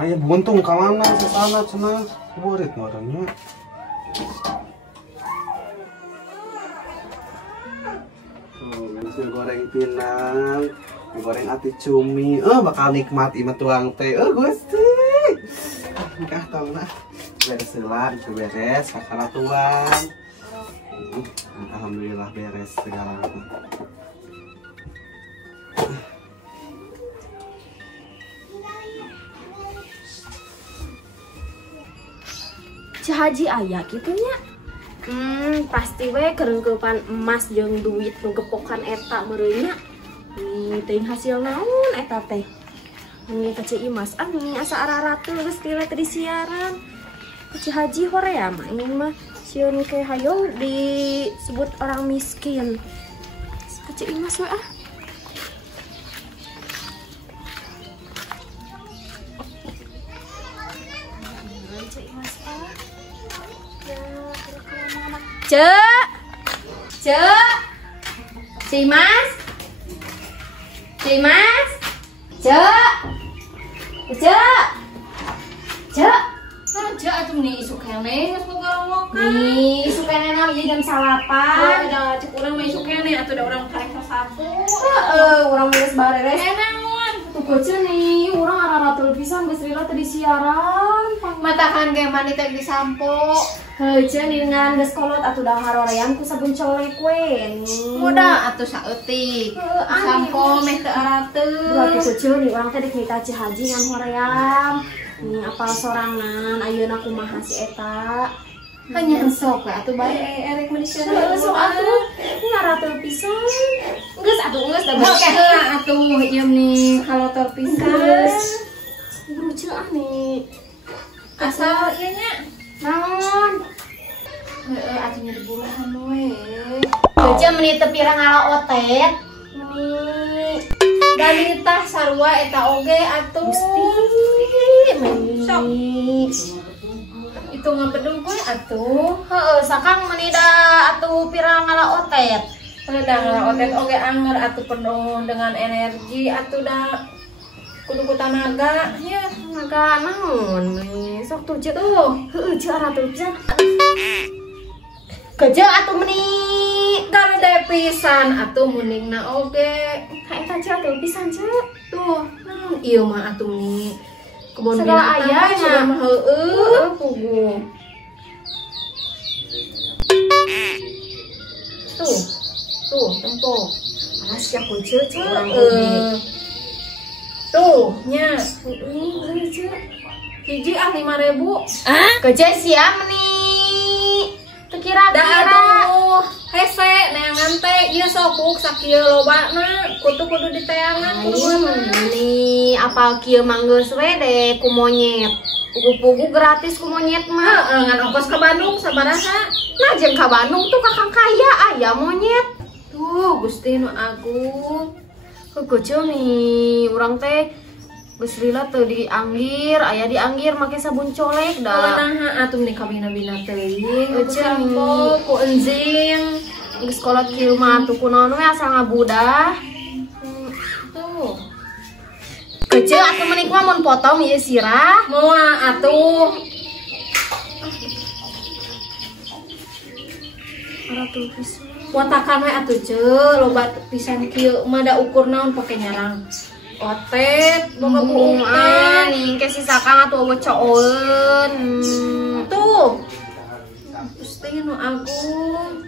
Ayo buntung kawana sesana cenah murid orangnya. Nasi goreng pinang, goreng ati cumi, bakal nikmat imah tuang teh, Gusti. Nikah tau nah, beres heula, itu beres, kakara tuang. Alhamdulillah beres segala. Haji ayah gitunya. Pasti we kerengkepan emas jeung duit nu gepokan eta meureunnya. Teuing hasil naon eta teh? Ini kece imas ini asa araratul geus tila tadi siaran. Kece haji horea mah ini mah sieun ke hayo disebut orang miskin. Kece imas we ah. Cek, Cimas, Cek atuh nih isuk kene geus ngomong-ngomong. nih isu kene na ieu jam salapan. Da cek urang mah isuk kene atuh da urang karek sasapu. Urang geus bareres. Naon? Tuh kece nih, urang araratul pisan geus lila tadi siaran. Matakan ge mani teh disampo. Heuceun ningan geus kolot atuh da harorean ku sabun colek we. Muda atuh saeutik. Sampo meh teu arateun. Buat kece nih urang teh dek nita Ci Haji ngan hoream. Nih apal sorangan ayeuna kumaha si eta. Hanya sok we atuh bae erek manusia. Sok atuh. Ini aratul pisan. Geus da Oke heula atuh ieu nih kalotor pisan. Lucu ah nih. Asal ieu nya Naon? atuh nya dibulahan we. Kece meuni teu pirang ala otet. Meuni Dan tah sarua eta oge atuh. Sok. Itu ngabedung we atuh. Heeh, sakang meuni da atuh pirang ala otet. Da otet oge anger atuh penuh dengan energi atuh da kudu kutanaga nya. Naga naon meuni sok tuh ceu. Heueuh ceu aratul pisan. Kece atuh meuni Garede pisan atuh muningna oge. ka eta ceu atuh pisan ceu. Tuh, ieu mah atuh meuni kebon Segala aya sudah mah heueuh. Pugu. Tuh, tempo. Alas ya ceu ceu. Tuh, nya. Heueuh ceu. Hiji 5.000. Kece sia meuni teu Da kira-kira. atuh hese neangan teh ieu sopuk sakieu lobana kudu diteangan Ini apal kieu mah geus we de ku monyet. Pugu-pugu gratis ku monyet mah. ngan ongkos ke Bandung sabaraha. Nah jeung ka Bandung tuh kakang kaya aya monyet. Tuh, Gusti nu agung. Kecil nih urang teh geus lila teu dianggir, aya dianggir make sabun colek da. Nah, atuh nih kabina-bina teuing. Kecil ku enzing. Geus kolot kieu mah tuh kunaon we asal ngabudah. Tuh. Kecil atuh menik mah mun potong ieu sirah. Moal atuh. Aratul pisan. Watakan we atuh ceu, loba pisan kieu mah da ukur naon pake nyarang. Otet, boga buung teh. Ning ke sisakan atuh eueuh cooeun. Tuh. Gusti nu agung.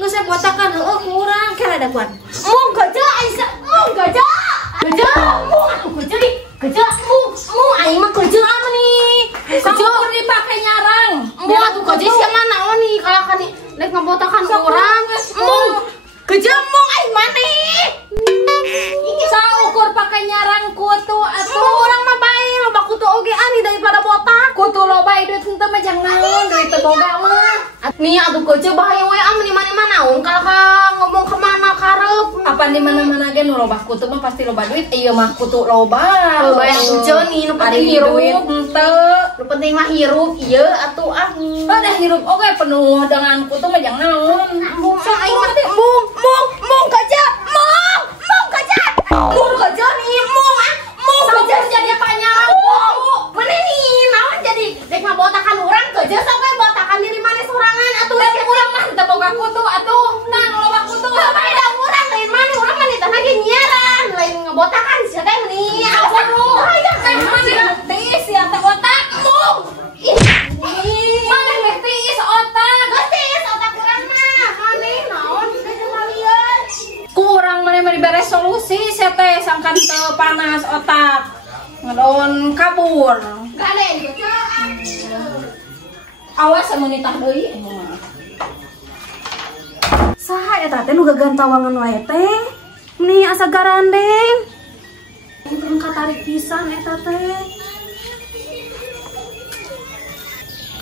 Geus saya watakan heueuh kurang kira ada kuat. Mung gajah Aisyah, mung gajah. Gajah, mung atuh gajah nih. Gajah, mung aing mah gajah apa nih? Gajah dipake nyarang. Mung atuh gajah sia mah naon nih kalakan nih rek ngabotakan urang. Mung gajah mung aing mah nih. Saukur pakai nyarang kutu atuh. Urang mah bae loba kutu oge ani daripada botak. Kutu loba duit henteu mah jang naon, duit teu boga mah. Nih atuh gajah bahaya we am di mana-mana naon kalaka ngomong kemana karep. Apa di mana-mana ge nu loba kutu mah pasti loba duit. Ieu mah kutu loba. Loba yang heuceun nih nu penting hirup. Henteu. Nu penting mah hirup ieu atuh ah. Pada hirup oge penuh dengan kutu mah jang naon. Mung aing mah mung gajah. Mung gajah. Mung gajah nih mung gajah jadi panyarang. Meni teh sangkan teu panas otak. Ngadon kabur. Gade juga. Awas menitah deui. Saha eta teh nu gagantawangan wae teh? Meni asa garandeng. Teu katarik pisan eta teh.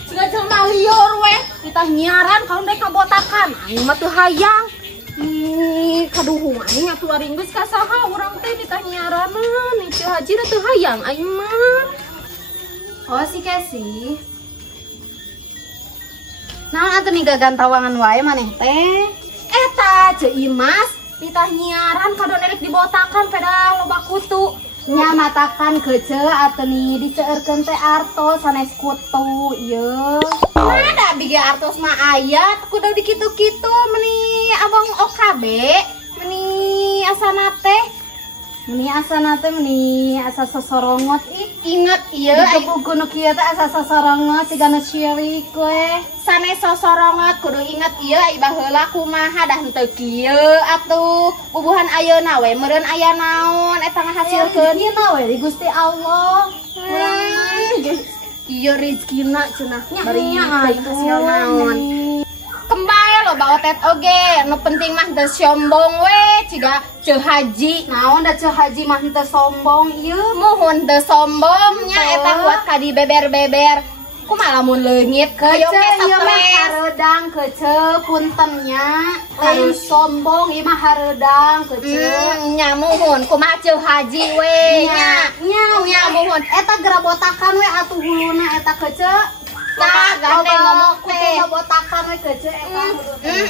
Siga jelema liur we, kita nyiaran kaon dek kabotakan. Aing mah teu hayang. Kaduhung aing atuh ari geus ka saha urang teh ditah nyiaranan. Ieu haji teu hayang aing mah. Oh si Kesi. Naon atuh nih gagantawangan wae maneh teh? Eta ce Imas ditah nyiaran kadon erek dibotakan peda loba kutu. Nya matakan kece atuh nih diseueurkeun teh artos sanes kutu ieu. Ada biga artos mah aya kudu dikitu-kitu meni abang OKB meni asana teh. Meni asana teh meni asa sosorongot Ingat ieu di buku nu kieu teh asa sosorongot sigana syirik we. sanes sosorongot kudu ingat ieu ai baheula kumaha dah henteu kieu atuh bubuhan ayeuna we meureun aya naon eta ngahasilkeun Ieu mah we di Gusti Allah. ieu rezekina cenah Barinya hasil naon kembali lo otet oge nu penting mah teu sombong we ciga ceu haji Naon da ceu haji mah teu sombong ieu. muhun teu sombongnya eta kuat ka di beber-beber kumaha lamun leungit Kece kayo ge ieu mah stres hareudang kece puntennya. Harus sombong ieu mah hareudang kece. nya muhun kumaha ceu haji we nya muhun Eta gerabotakan we atuh huluna eta kece. Tah, gandeng ngomong teh. Gerabotakan we kece eta.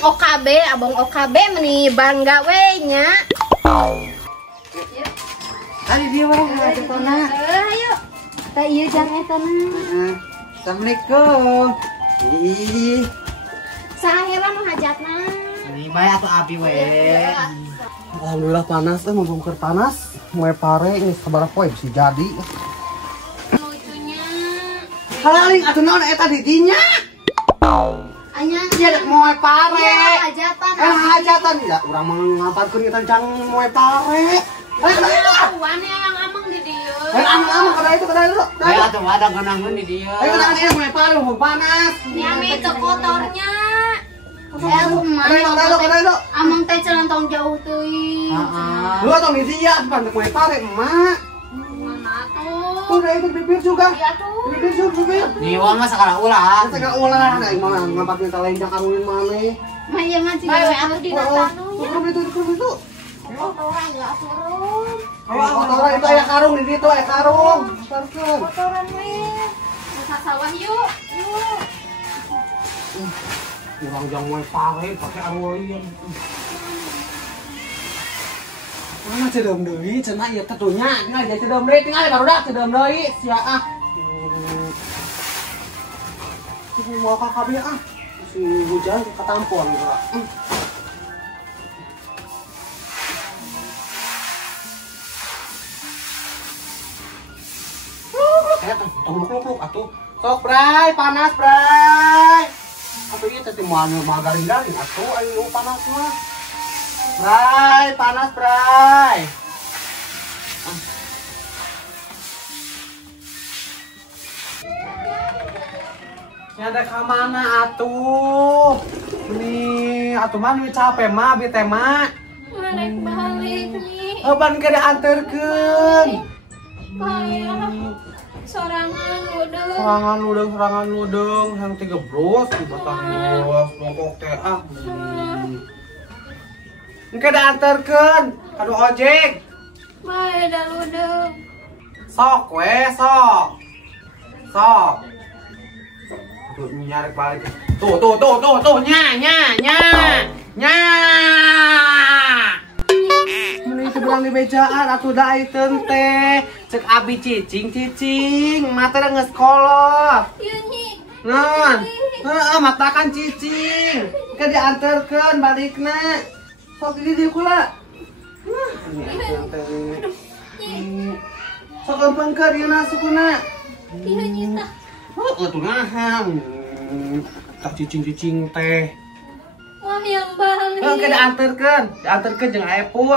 OKB abang OKB meni bangga we nya Tadi dia orang ngatona. Ayo. Teh ieu jang eta na. Assalamualaikum. Ih, saheula nu hajatna ini bae atuh abi we. Alhamdulillah panas mau bongkar panas. Moe pare ini sabaraha poe bisa jadi. lucunya Halaling atuh naon eta di dinya? Anya Iya dek moe pare. hajatan. Hajatan ya urang mah ngaparkeun kita can moe pare. Wan yang amang di dieu Amang kada itu. Ayo atuh ada ngenangeun di dieu. Ayo kan ini moe pare mau panas. nyame ke kotornya Kada itu. Amang teh celentong jauh teuing. Heeh. Lu atau di dia depan moe pare emak. mana tuh Tuh udah itu bibir juga. ya tuh Bibir juga bibir. Niwa mah sakala ulah. Kita ulah nah imah ngapain kita lenjak karunin maneh. Mah ieu mah bae we atuh di tanu Itu. kotoran ya turun Kotoran itu aya karung di ditu aya karung. Sarkeun. kotoran we Sa sawah yuk. Urang jang moe pare pake aroyan. Mana cedeum deui cenah ieu tatunya tinggal jadi cedeum deui tinggal barudak cedeum deui sia ah. Ini mau kakak biar ah. Si hujan ketampon juga. Tunggu atuh. Sok bray, panas bray. Atuh ieu teh moal garing-garing atuh ayo panas mah. Bray, panas bray. Nyada ka mana atuh? Ini atuh mah nu capek mah abi teh mah. Marek balik nih Ban ke dianterkeun. sorangan udah Serangan ludeng yang 3 bros di batang bros pokok teh ah. Engke dianterkeun kadu ojek. bae dah udah Sok we sok. Sok. Tuh nyarek balik. Tuh nya. Mun itu bilang di bejaan atuh da aiteun teh. Cek abi cicing, mata da geus kolot. iya nyi Non. Heeh, mata kan cicing. Ke dianterkeun balikna. Sok di dieu kula. Ini aiteun teh. Sok empengkeun ieu na sukuna. iya nyi tah Oh, atuh naha. Tak cicing-cicing teh. wah yang balik Ke dianterkeun jeung Epul.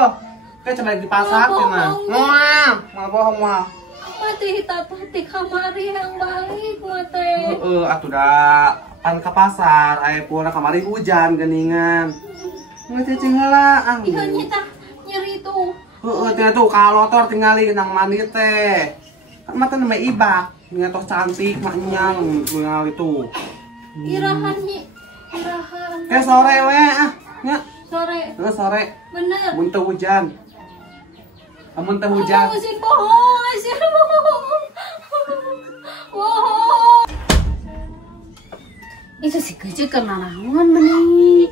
Kayak coba di pasar cina. Mau bohong mah. Mati tati kamari yang balik mati. Atuh dah pan ke pasar, aya pura kamari hujan geningan. Ngecicing heula. Iya nyita nyeri tuh. Tina tuh kalau tor tinggali nang mandi teh. Kan mata nama ibak, tos cantik maknya tinggal itu. Irahan nyi. Irahan. Kayak sore we nya. Sore. Sore. Bener. Mun teu hujan. Amun teu hujan. Asin bohong, asin bohong. Bohong. Itu si kecil kena naon meni.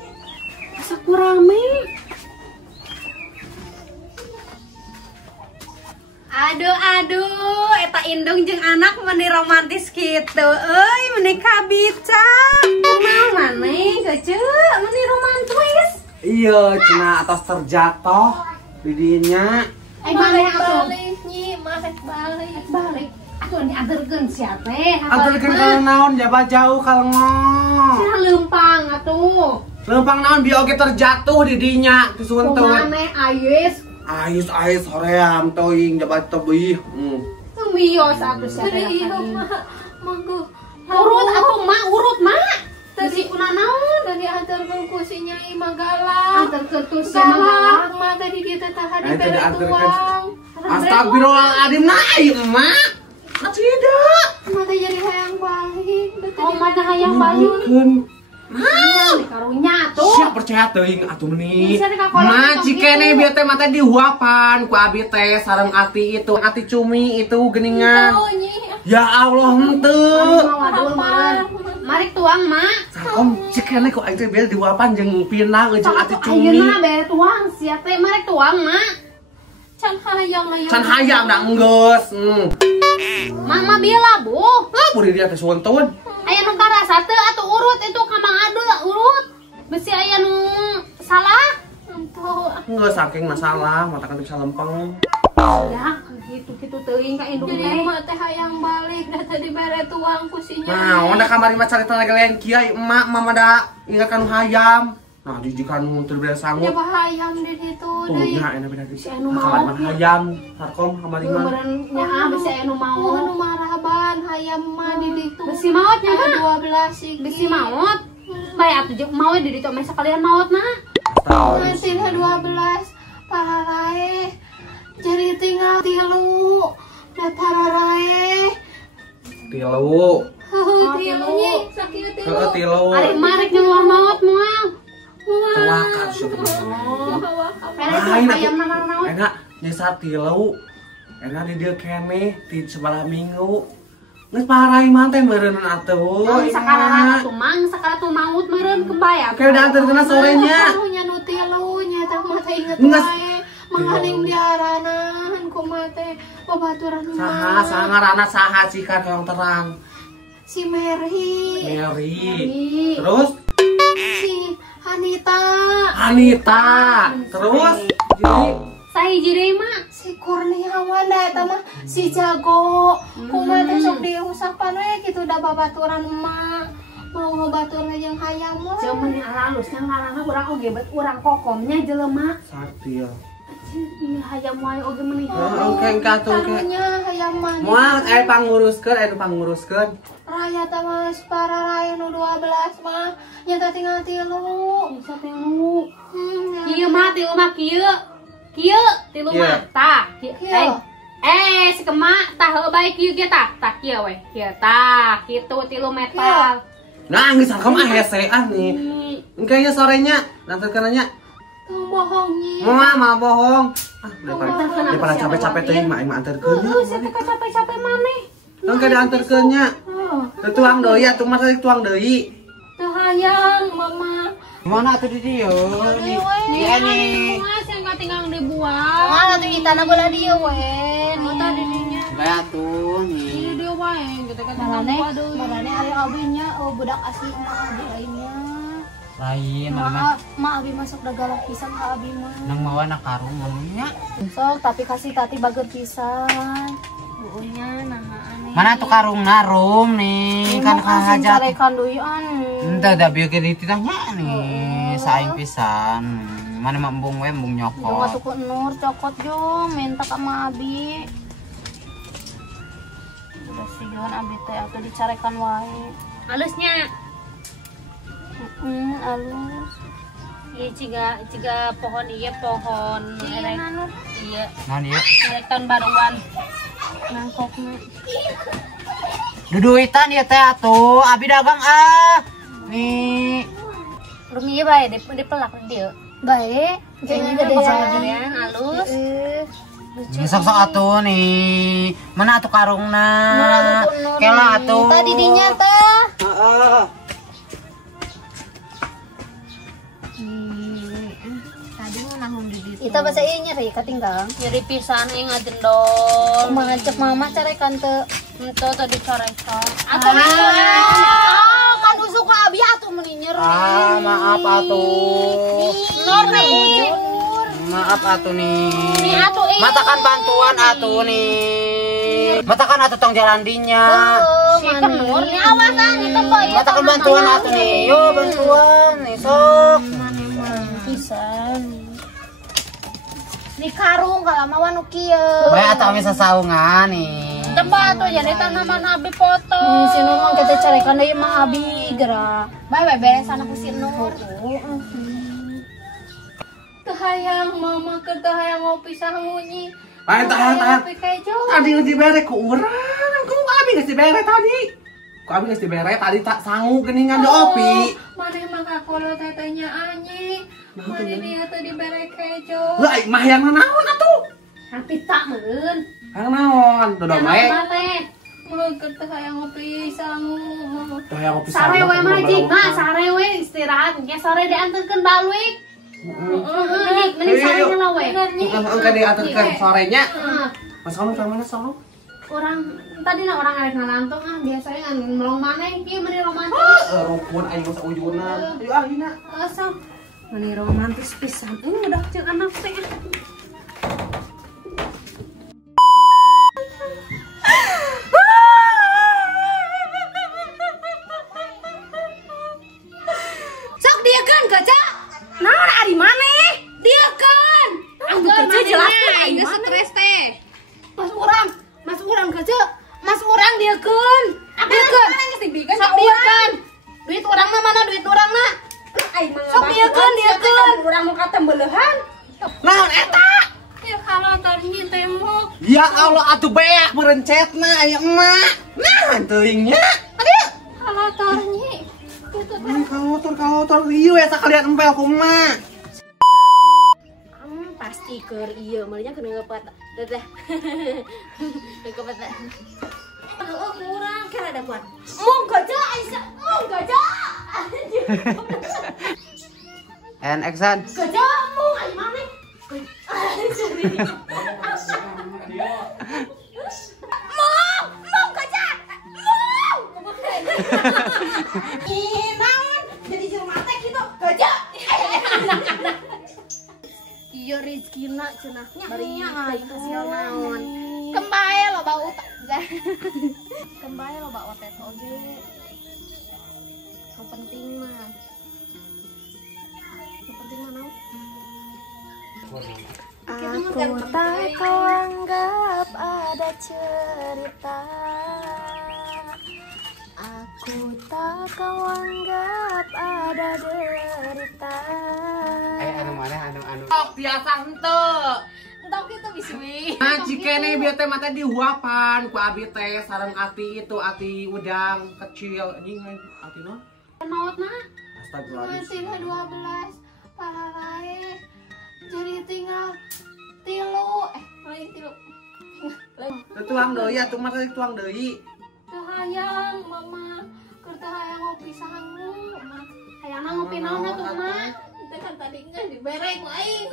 Masa kurame. Aduh, eta indung jeung anak meni romantis gitu. Euy, meni kabica. Kumaha maneh, kecil meni romantis. Iya, cina atas terjatuh didinya. Balik nyi, malik balik. Balik. Atuh dianterkeun sia teh. Antarkeun ka naon jaba jauh kalengong. Sia leumpang atuh. Lempang naon dia oge terjatuh didinya disueun teu. Kumaneh ais. Ais hoream teuing jaba teu Mios atuh sia teh. Dari iya mah, manggu. Urut atuh mak, urut mak. Tadi kuna naon? Tadi antarkeun ku si Nyai Magalang. Anterkeun tu sia Magalang. Mah tadi kita tah Ayo hade tadi bere antarkeun. tuang. Astagfirullahaladzim, nah emak. Tidak. Mah teh jadi hayang balik. Oh, mana hayang balik? Keun. Karunya tuh. Siap percaya teuing atuh meni. Bisa dikakolong Ma gitu. cikene bieu teh mah teh dihuapan ku abi teh sareng ati itu, ati cumi itu geningan. Oh nyi. Ya Allah henteu. Waduh, mari tuang, mak. Sakom cikene kok aing teh bieu dihuapan jeung pinang jeung ati cumi. Ayeuna bere tuang, sia teh mari tuang, mak. Can hayang lah Can hayang da enggeus. Mama bila, Bu. Buri dia teh sueuntun. Aya nu karasa teu atuh urut itu ka Mang Adul urut. Besi aya nu salah. Entah. Enggeus saking masalah, mata kan bisa lempeng. Ya, gitu teuing ka indung Jadi teh. emak teh hayang balik dah tadi bere tuang ku si Nyai. Nah, onda kamari mah carita lagi kiai emak mama da ingatkan hayam. Nah, dijikan teu beres sanggup. Nyoba hayam di situ Tuh, deui. nya enak beda di Si anu kamari mau. mah hayam, sarkom kamari mah. Beureun nya besi aya nu Mau mau. nu maraban hayam mah di ditu. Besi maot nya, Mak. 12 sih. Besi maot. Bae atuh jeung mau di ditu mah sakalian maot na. Nanti 12 pararae. Jadi tinggal 3. Da pararae. Tilu. Heuh 3 nyi, sakieu 3. Heeh, tilu. Ari marek nyuar maot moal. Tuakan sebenarnya. Lain ayam naon. Enak nyesat tilu. Enak di dieu keneh ti sebelah minggu. Geus parai mah teh meureun atuh. Sakarana atuh mang, sakara tuh maut meureun kembali. Kayak udah antarkeun sorenya. Nya nu 3 nya teh mah teh inget Nges. wae. Manghaning diaranan ku mah teh babaturan Saha ngaranna saha cikan yang terang. si Mary, Mary. Terus si Hanita, Anita. Terus jadi Sahiji deui mah. si Kurniawan da eta mah si Jago. Kumaha teh sok diusapan we kitu da babaturan emak. Mau babatur jeung hayam we. Jaman yang halusnya ngaranna urang oge bet urang kokomnya jelema. Sakti ya. Ini hayam wae oge meuni. Oke, katung ke. Karunya hayam mah. Moal panguruskeun. Raya teh mah pararae nu 12 mah nya teh tinggal 3. Bisa teh lu. Kieu mah tilu mah kieu. Kieu tilu Kieu. mah tah. Kieu. Kieu. Si kemak tah heuh bae kieu ge tah. Tah kieu we. Kieu tah. Kitu 3 meter. Nah, geus sarkem hesean nih. Engkanya sorenya nantikeun nya. Tong bohong nyi. Mah bohong. Daripada capek-capek teuing mah aing mah anterkeun nya. Saya teh capek-capek maneh. Engke dianterkeun nya. Teu tuang deui atuh mah teh tuang deui. Teu hayang mama. Mana tuh di dia? Iya nih. Mas yang tinggal dibuang. Mana tuh itana bola dia we. Nu tadi dinya. Kayak tuh nih. Dia wae kita kan Marane ari abinya budak asli mah abi lainnya. Lain, mana Ma abi masuk da galak pisan ka abi mah. nang mawa nak karung ngomongnya. Sok tapi kasih tati bager pisan. Buunya nah aneh. Mana tuh karung narum nih kan kahajat. Carekan deui an. Entah da bieu ke dititahnya nih saing pisan. Mana mak embung we embung Jong nyokot. atuh ku Nur cokot jong minta sama Abi. Udah sieun Abi teh atuh dicarekan wae. Halusnya. Alus. Iya ciga pohon iya pohon. Iya Nur. Iya. Nah dia. Erek tahun baruan. Nangkokna. Duduitan ya teh atuh. Abi dagang ah. Nih. Rumi bae dipelak dia. Bae. Jangan gedean. Gedean halus. Sok-sok atuh nih. Mana atuh karungna? Kela atuh. Tadi dinya teh. Heeh. Tadi mau nahun di ditu. Kita bahasa ieu nyeri katinggal. Nyeri pisan yang ngajendol. Kumaha cek mama carekan teu. Henteu tadi corekan. Atau kan usuk ka Abi atuh meuni nyeri. Ah, maaf atuh. Nur nih. Maaf atuh nih. Nih atuh Matakan bantuan atuh nih. Matakan atuh tong jalan dinya. Si Nur nih awasan itu boy. Matakan bantuan atuh nih. Yo bantuan nih sok. Pisan. Di karung kalau mau nu kieu. Bae atuh ami sasaungan nih. Tempat tuh jadi tanaman Abi foto. Si Nur mah kita carekan deui mah Abi geura. Bae beresan aku si Nur. Teu hayang mama ke teu hayang ngopi samunyi. Ayo tahan. Ngopi kejo. Tadi geus dibere ku urang. Ku abi geus dibere tadi. Ku abi geus dibere tadi tak sangu geuningan diopi. Maneh mah kakolo tetenya anjing. Maneh dia teh dibere kejo. Lah mah yang naon atuh? Tapi tak meureun. Yang naon? Dodol bae. Mau ke teu hayang ngopi sangu. Tah yang ngopi Sarewe mah jigna sarewe istirahat nya sore dianterkeun baluik. Mending sarenya lah we. Engke diaturkeun sorenya. Mas kamu ke mana sono? Orang tadi na orang arek ngalantung biasanya kan melong maneh ieu meni romantis. Rukun aing geus ujuna. Ayo ayeuna. Asal meni romantis pisan. Udah jeung anak teh. Sok dia kan gaca. Naon ari maneh? Dia kan. Aku kerja jelas ari Geus maneh. stres teh. Mas urang gaca. Mas urang dia kan. Dia kan. Sok dia kan. Duit urang mah mana duit urang na? Sok dia kan Urang nu katembeulehan. Naon eta? Ya kalau tadinya tembok. Ya Allah atuh beak merencetna aya emak. Nah teuing nya. Kalau tadinya. Kalotor ieu eta kalian empel ku emak. Pasti keur ieu meureunnya keur ngepet. Dah. Ngepet. Aduh, kurang kan ada kuat. Mong gaca Aisyah. Mong gaca. And action. Gaca mong ai maneh. Mong gaca. Mong. Ih, naon? Jadi jeung mata kitu. Gaca. Ieu rezekina cenah bari hasil naon. Kembae lo bau utak. Kembali lo bawa otet oge. Yang penting mah. Yang penting mah naon? Aku tak kau anggap ada cerita. Aku tak kau anggap ada derita. Anu mana anu. Sok biasa henteu. Entah kita bisa wi. Nah, cikene bieu teh mata dihuapan ku abi teh sareng ati itu ati udang kecil anjing ati naon? Naotna? Astagfirullahaladzim. Masih 12 para lain. Jadi tinggal tilu. Lain tilu. Tuang deui atuh mah tuang deui. Teu hayang mama. Keur teu hayang ngopi sangu. Hayangna ngopi naon atuh mah? Teh kan tadi enggak dibere ku aing.